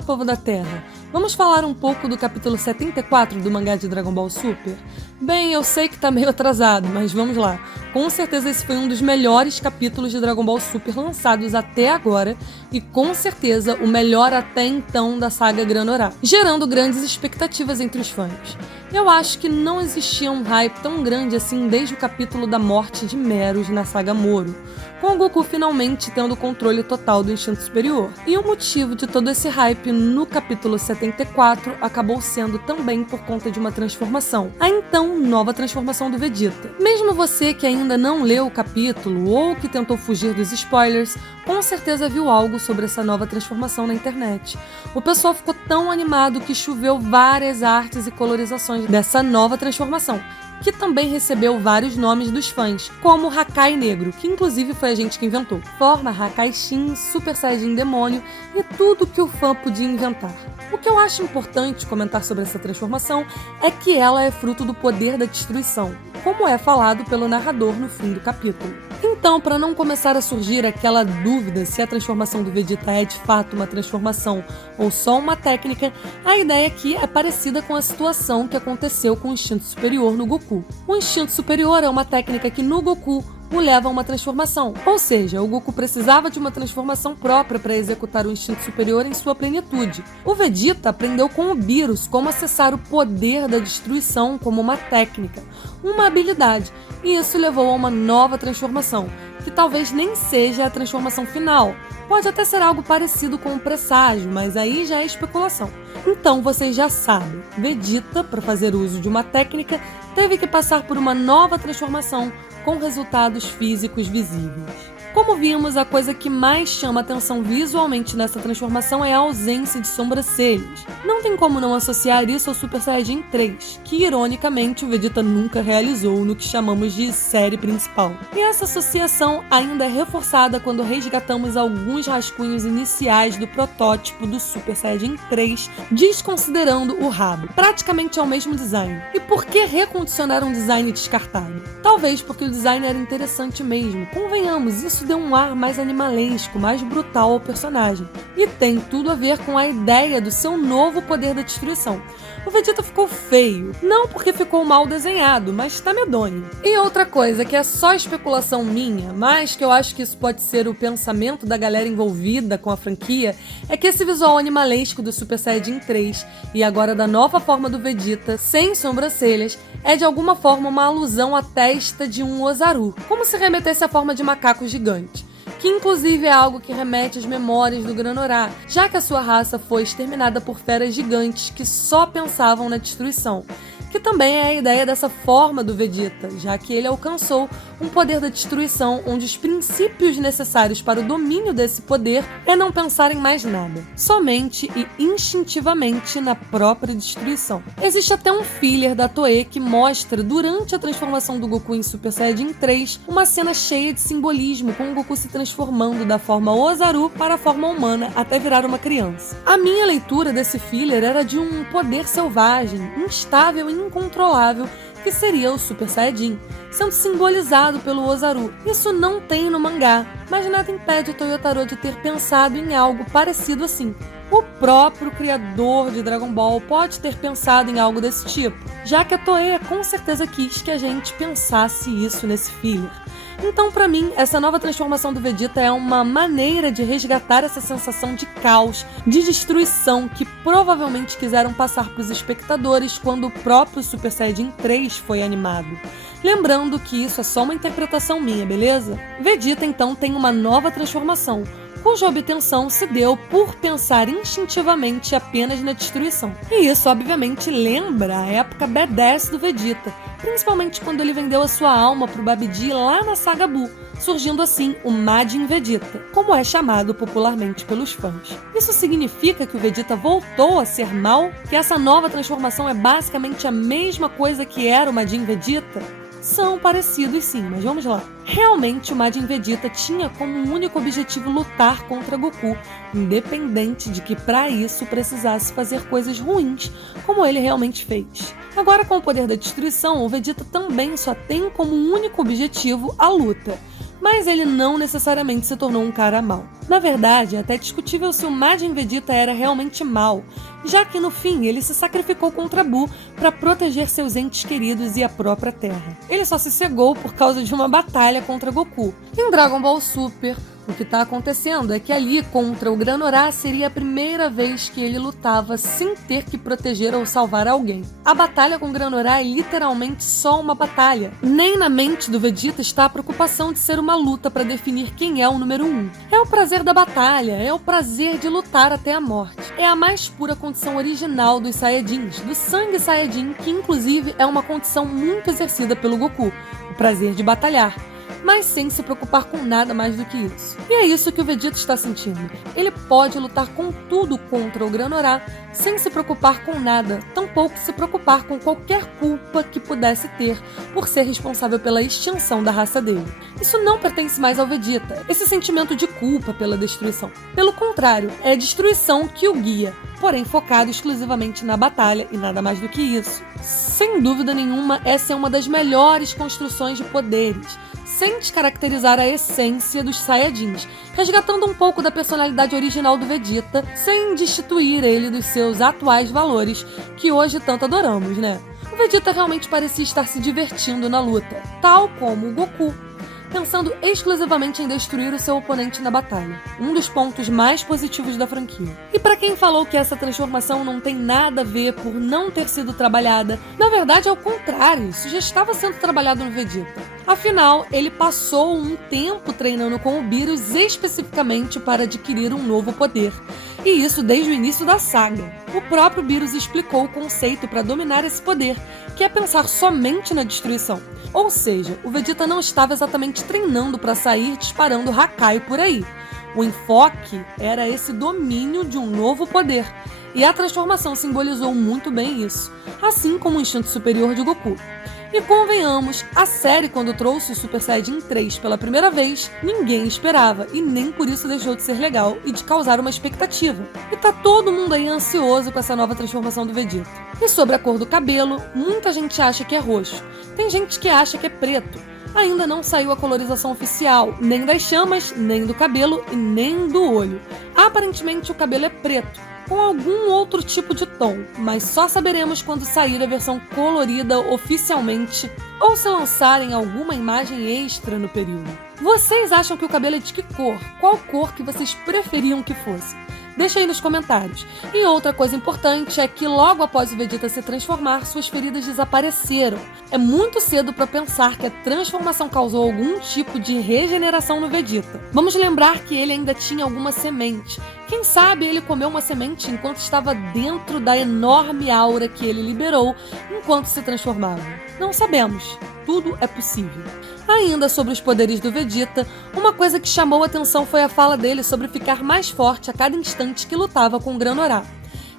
povo da Terra! Vamos falar um pouco do capítulo 74 do mangá de Dragon Ball Super? Bem, eu sei que tá meio atrasado, mas vamos lá. Com certeza esse foi um dos melhores capítulos de Dragon Ball Super lançados até agora e com certeza o melhor até então da saga Granorá, gerando grandes expectativas entre os fãs. Eu acho que não existia um hype tão grande assim desde o capítulo da morte de Meros na saga Moro, com o Goku finalmente tendo o controle total do instinto superior. E o motivo de todo esse hype no capítulo 74 acabou sendo também por conta de uma transformação, a então nova transformação do Vegeta. Mesmo você que ainda não leu o capítulo ou que tentou fugir dos spoilers, com certeza viu algo sobre essa nova transformação na internet. O pessoal ficou tão animado que choveu várias artes e colorizações dessa nova transformação, que também recebeu vários nomes dos fãs, como Hakai Negro, que inclusive foi a gente que inventou, forma Hakai Shin, Super Saiyajin Demônio e tudo que o fã podia inventar. O que eu acho importante comentar sobre essa transformação é que ela é fruto do poder da destruição, como é falado pelo narrador no fim do capítulo. Então, para não começar a surgir aquela dúvida se a transformação do Vegeta é de fato uma transformação ou só uma técnica, a ideia aqui é parecida com a situação que aconteceu com o Instinto Superior no Goku. O Instinto Superior é uma técnica que no Goku o leva a uma transformação, ou seja, o Goku precisava de uma transformação própria para executar o Instinto Superior em sua plenitude. O Vegeta aprendeu com o Beerus como acessar o poder da destruição como uma técnica, uma habilidade, e isso levou a uma nova transformação, que talvez nem seja a transformação final. Pode até ser algo parecido com o presságio, mas aí já é especulação. Então vocês já sabem, Vegeta, para fazer uso de uma técnica, teve que passar por uma nova transformação com resultados físicos visíveis. Como vimos, a coisa que mais chama atenção visualmente nessa transformação é a ausência de sobrancelhas. Não tem como não associar isso ao Super Saiyajin 3, que ironicamente o Vegeta nunca realizou no que chamamos de série principal. E essa associação ainda é reforçada quando resgatamos alguns rascunhos iniciais do protótipo do Super Saiyajin 3, desconsiderando o rabo. Praticamente é o mesmo design. E por que recondicionar um design descartado? Talvez porque o design era interessante mesmo. Convenhamos, isso deu um ar mais animalesco, mais brutal ao personagem. E tem tudo a ver com a ideia do seu novo poder da destruição. O Vegeta ficou feio, não porque ficou mal desenhado, mas tá medonho. E outra coisa, que é só especulação minha, mas que eu acho que isso pode ser o pensamento da galera envolvida com a franquia, é que esse visual animalesco do Super Saiyajin 3 e agora da nova forma do Vegeta, sem sobrancelhas, é de alguma forma uma alusão à testa de um Ozaru, como se remetesse à forma de macaco gigante, que inclusive é algo que remete às memórias do Granorá, já que a sua raça foi exterminada por feras gigantes que só pensavam na destruição, que também é a ideia dessa forma do Vegeta, já que ele alcançou um poder da destruição onde os princípios necessários para o domínio desse poder é não pensar em mais nada, somente e instintivamente na própria destruição. Existe até um filler da Toei que mostra, durante a transformação do Goku em Super Saiyajin 3, uma cena cheia de simbolismo, com o Goku se transformando da forma Ozaru para a forma humana até virar uma criança. A minha leitura desse filler era de um poder selvagem, instável e incontrolável, que seria o Super Saiyajin, sendo simbolizado pelo Ozaru. Isso não tem no mangá, mas nada impede o Toyotaro de ter pensado em algo parecido assim. O próprio criador de Dragon Ball pode ter pensado em algo desse tipo, já que a Toei com certeza quis que a gente pensasse isso nesse filler. Então, pra mim, essa nova transformação do Vegeta é uma maneira de resgatar essa sensação de caos, de destruição que provavelmente quiseram passar pros espectadores quando o próprio Super Saiyajin 3 foi animado. Lembrando que isso é só uma interpretação minha, beleza? Vegeta, então, tem uma nova transformação, cuja obtenção se deu por pensar instintivamente apenas na destruição. E isso, obviamente, lembra a época badass do Vegeta, principalmente quando ele vendeu a sua alma pro Babidi lá na saga Buu, surgindo assim o Majin Vegeta, como é chamado popularmente pelos fãs. Isso significa que o Vegeta voltou a ser mal? Que essa nova transformação é basicamente a mesma coisa que era o Majin Vegeta? São parecidos sim, mas vamos lá. Realmente o Majin Vegeta tinha como único objetivo lutar contra Goku, independente de que para isso precisasse fazer coisas ruins, como ele realmente fez. Agora, com o poder da destruição, o Vegeta também só tem como único objetivo a luta. mas ele não necessariamente se tornou um cara mau. Na verdade, é até discutível se o Majin Vegeta era realmente mau, já que no fim ele se sacrificou contra Buu para proteger seus entes queridos e a própria Terra. Ele só se cegou por causa de uma batalha contra Goku. Em Dragon Ball Super, o que está acontecendo é que ali, contra o Granorá, seria a primeira vez que ele lutava sem ter que proteger ou salvar alguém. A batalha com o Granorá é literalmente só uma batalha. Nem na mente do Vegeta está a preocupação de ser uma luta para definir quem é o número 1. É o prazer da batalha, é o prazer de lutar até a morte. É a mais pura condição original dos Saiyajins, do sangue Saiyajin, que inclusive é uma condição muito exercida pelo Goku, o prazer de batalhar, mas sem se preocupar com nada mais do que isso. E é isso que o Vegeta está sentindo. Ele pode lutar com tudo contra o Granorá, sem se preocupar com nada, tampouco se preocupar com qualquer culpa que pudesse ter por ser responsável pela extinção da raça dele. Isso não pertence mais ao Vegeta, esse sentimento de culpa pela destruição. Pelo contrário, é a destruição que o guia, porém focado exclusivamente na batalha e nada mais do que isso. Sem dúvida nenhuma, essa é uma das melhores construções de poderes, sem descaracterizar a essência dos Saiyajins, resgatando um pouco da personalidade original do Vegeta, sem destituir ele dos seus atuais valores, que hoje tanto adoramos, né? O Vegeta realmente parecia estar se divertindo na luta, tal como o Goku, pensando exclusivamente em destruir o seu oponente na batalha, um dos pontos mais positivos da franquia. E para quem falou que essa transformação não tem nada a ver por não ter sido trabalhada, na verdade é o contrário, isso já estava sendo trabalhado no Vegeta. Afinal, ele passou um tempo treinando com o Beerus especificamente para adquirir um novo poder, e isso desde o início da saga. O próprio Beerus explicou o conceito para dominar esse poder, que é pensar somente na destruição. Ou seja, o Vegeta não estava exatamente treinando para sair disparando Hakai por aí. O enfoque era esse domínio de um novo poder, e a transformação simbolizou muito bem isso, assim como o instinto superior de Goku. E convenhamos, a série quando trouxe o Super Saiyajin 3 pela primeira vez, ninguém esperava e nem por isso deixou de ser legal e de causar uma expectativa. E tá todo mundo aí ansioso com essa nova transformação do Vegeta. E sobre a cor do cabelo, muita gente acha que é roxo, tem gente que acha que é preto. Ainda não saiu a colorização oficial, nem das chamas, nem do cabelo e nem do olho. Aparentemente o cabelo é preto, com algum outro tipo de tom, mas só saberemos quando sair a versão colorida oficialmente ou se lançarem alguma imagem extra no período. Vocês acham que o cabelo é de que cor? Qual cor que vocês preferiam que fosse? Deixa aí nos comentários. E outra coisa importante é que logo após o Vegeta se transformar, suas feridas desapareceram. É muito cedo para pensar que a transformação causou algum tipo de regeneração no Vegeta. Vamos lembrar que ele ainda tinha alguma semente. Quem sabe ele comeu uma semente enquanto estava dentro da enorme aura que ele liberou enquanto se transformava. Não sabemos. Tudo é possível. Ainda sobre os poderes do Vegeta, uma coisa que chamou a atenção foi a fala dele sobre ficar mais forte a cada instante que lutava com o Granorá.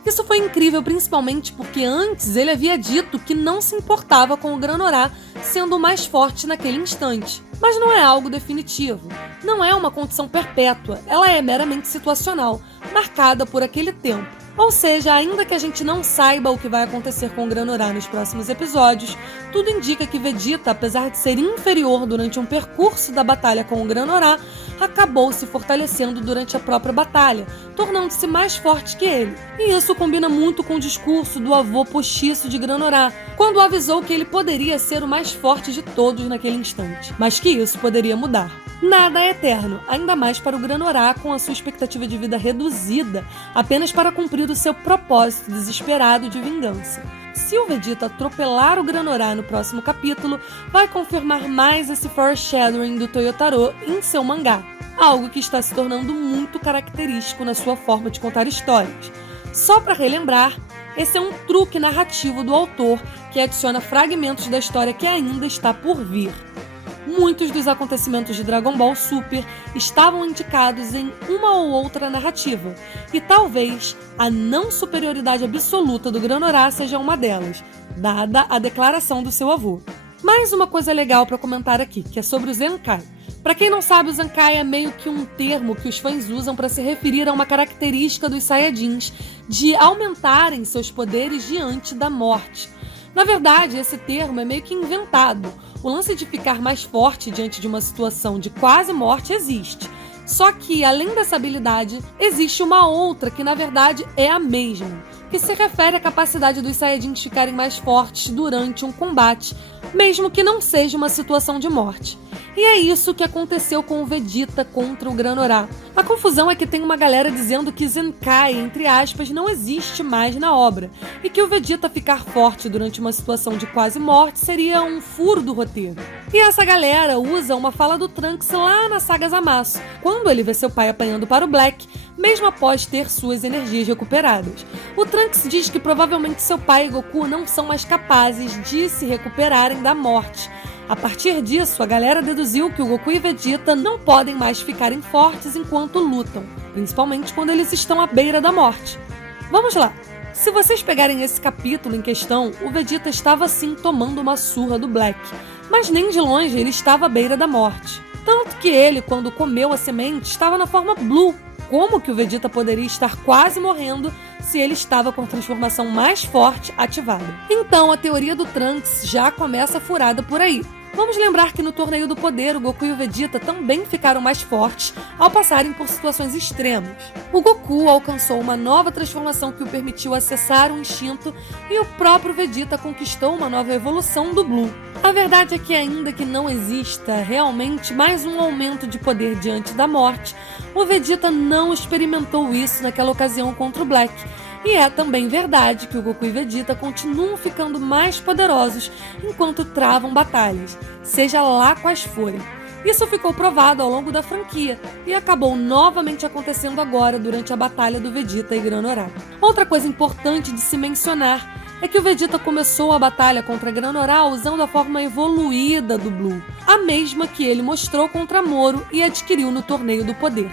Isso foi incrível principalmente porque antes ele havia dito que não se importava com o Granorá sendo o mais forte naquele instante. Mas não é algo definitivo, não é uma condição perpétua, ela é meramente situacional, marcada por aquele tempo. Ou seja, ainda que a gente não saiba o que vai acontecer com o Granorá nos próximos episódios, tudo indica que Vegeta, apesar de ser inferior durante um percurso da batalha com o Granorá, acabou se fortalecendo durante a própria batalha, tornando-se mais forte que ele. E isso combina muito com o discurso do avô postiço de Granorá, quando avisou que ele poderia ser o mais forte de todos naquele instante, mas que isso poderia mudar. Nada é eterno, ainda mais para o Granorá com a sua expectativa de vida reduzida apenas para cumprir o seu propósito desesperado de vingança. Se o Vegeta atropelar o Granorá no próximo capítulo, vai confirmar mais esse foreshadowing do Toyotaro em seu mangá, algo que está se tornando muito característico na sua forma de contar histórias. Só para relembrar, esse é um truque narrativo do autor que adiciona fragmentos da história que ainda está por vir. Muitos dos acontecimentos de Dragon Ball Super estavam indicados em uma ou outra narrativa, e talvez a não superioridade absoluta do Granorá seja uma delas, dada a declaração do seu avô. Mais uma coisa legal para comentar aqui, que é sobre o Zenkai. Para quem não sabe, o Zenkai é meio que um termo que os fãs usam para se referir a uma característica dos Saiyajins de aumentarem seus poderes diante da morte. Na verdade, esse termo é meio que inventado. O lance de ficar mais forte diante de uma situação de quase morte existe. Só que, além dessa habilidade, existe uma outra que, na verdade, é a mesma, que se refere à capacidade dos Saiyajins ficarem mais fortes durante um combate, mesmo que não seja uma situação de morte. E é isso que aconteceu com o Vegeta contra o Granorá. A confusão é que tem uma galera dizendo que Zenkai, entre aspas, não existe mais na obra, e que o Vegeta ficar forte durante uma situação de quase morte seria um furo do roteiro. E essa galera usa uma fala do Trunks lá na saga Zamasu, quando ele vê seu pai apanhando para o Black, mesmo após ter suas energias recuperadas. O Trunks diz que provavelmente seu pai e Goku não são mais capazes de se recuperarem da morte. A partir disso, a galera deduziu que o Goku e Vegeta não podem mais ficarem fortes enquanto lutam, principalmente quando eles estão à beira da morte. Vamos lá! Se vocês pegarem esse capítulo em questão, o Vegeta estava sim tomando uma surra do Black, mas nem de longe ele estava à beira da morte. Tanto que ele, quando comeu a semente, estava na forma Blue. Como que o Vegeta poderia estar quase morrendo se ele estava com a transformação mais forte ativada? Então a teoria do Trunks já começa furada por aí. Vamos lembrar que no Torneio do Poder, o Goku e o Vegeta também ficaram mais fortes ao passarem por situações extremas. O Goku alcançou uma nova transformação que o permitiu acessar o instinto e o próprio Vegeta conquistou uma nova evolução do Blue. A verdade é que ainda que não exista realmente mais um aumento de poder diante da morte, o Vegeta não experimentou isso naquela ocasião contra o Black. E é também verdade que o Goku e Vegeta continuam ficando mais poderosos enquanto travam batalhas, seja lá quais forem. Isso ficou provado ao longo da franquia e acabou novamente acontecendo agora durante a batalha do Vegeta e Granorá. Outra coisa importante de se mencionar é que o Vegeta começou a batalha contra Granorá usando a forma evoluída do Blue, a mesma que ele mostrou contra Moro e adquiriu no Torneio do Poder.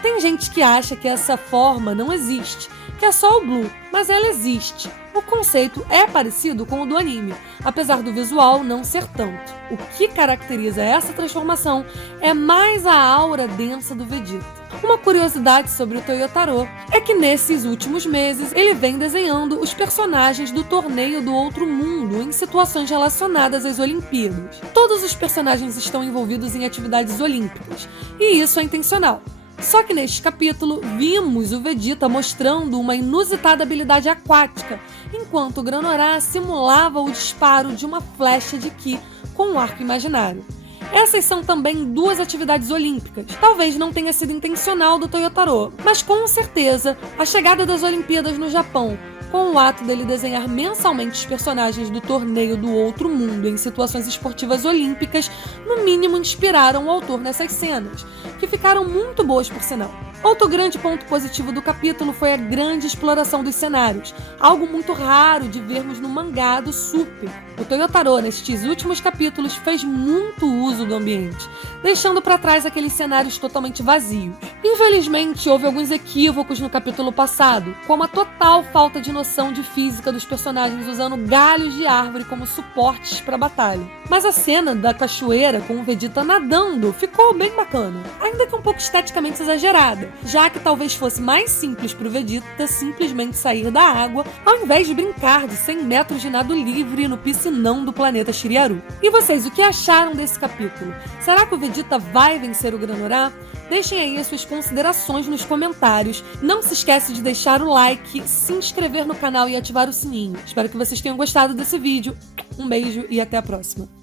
Tem gente que acha que essa forma não existe, que é só o Blue, mas ela existe. O conceito é parecido com o do anime, apesar do visual não ser tanto. O que caracteriza essa transformação é mais a aura densa do Vegeta. Uma curiosidade sobre o Toyotaro é que nesses últimos meses ele vem desenhando os personagens do Torneio do Outro Mundo em situações relacionadas às Olimpíadas. Todos os personagens estão envolvidos em atividades olímpicas, e isso é intencional. Só que neste capítulo, vimos o Vegeta mostrando uma inusitada habilidade aquática, enquanto o Granorá simulava o disparo de uma flecha de Ki com um arco imaginário. Essas são também duas atividades olímpicas. Talvez não tenha sido intencional do Toyotaro, mas com certeza a chegada das Olimpíadas no Japão, com o ato dele desenhar mensalmente os personagens do Torneio do Outro Mundo em situações esportivas olímpicas, no mínimo inspiraram o autor nessas cenas, que ficaram muito boas por sinal. Outro grande ponto positivo do capítulo foi a grande exploração dos cenários, algo muito raro de vermos no mangá do Super. O Toyotaro, nestes últimos capítulos, fez muito uso do ambiente, deixando para trás aqueles cenários totalmente vazios. Infelizmente, houve alguns equívocos no capítulo passado, como a total falta de noção de física dos personagens usando galhos de árvore como suportes para a batalha. Mas a cena da cachoeira com o Vegeta nadando ficou bem bacana, ainda que um pouco esteticamente exagerada, já que talvez fosse mais simples para o Vegeta simplesmente sair da água, ao invés de brincar de 100 metros de nado livre no piscinão do planeta Shiryaru. E vocês, o que acharam desse capítulo? Será que o Vegeta vai vencer o Granorá? Deixem aí as suas considerações nos comentários. Não se esquece de deixar o like, se inscrever no canal e ativar o sininho. Espero que vocês tenham gostado desse vídeo. Um beijo e até a próxima.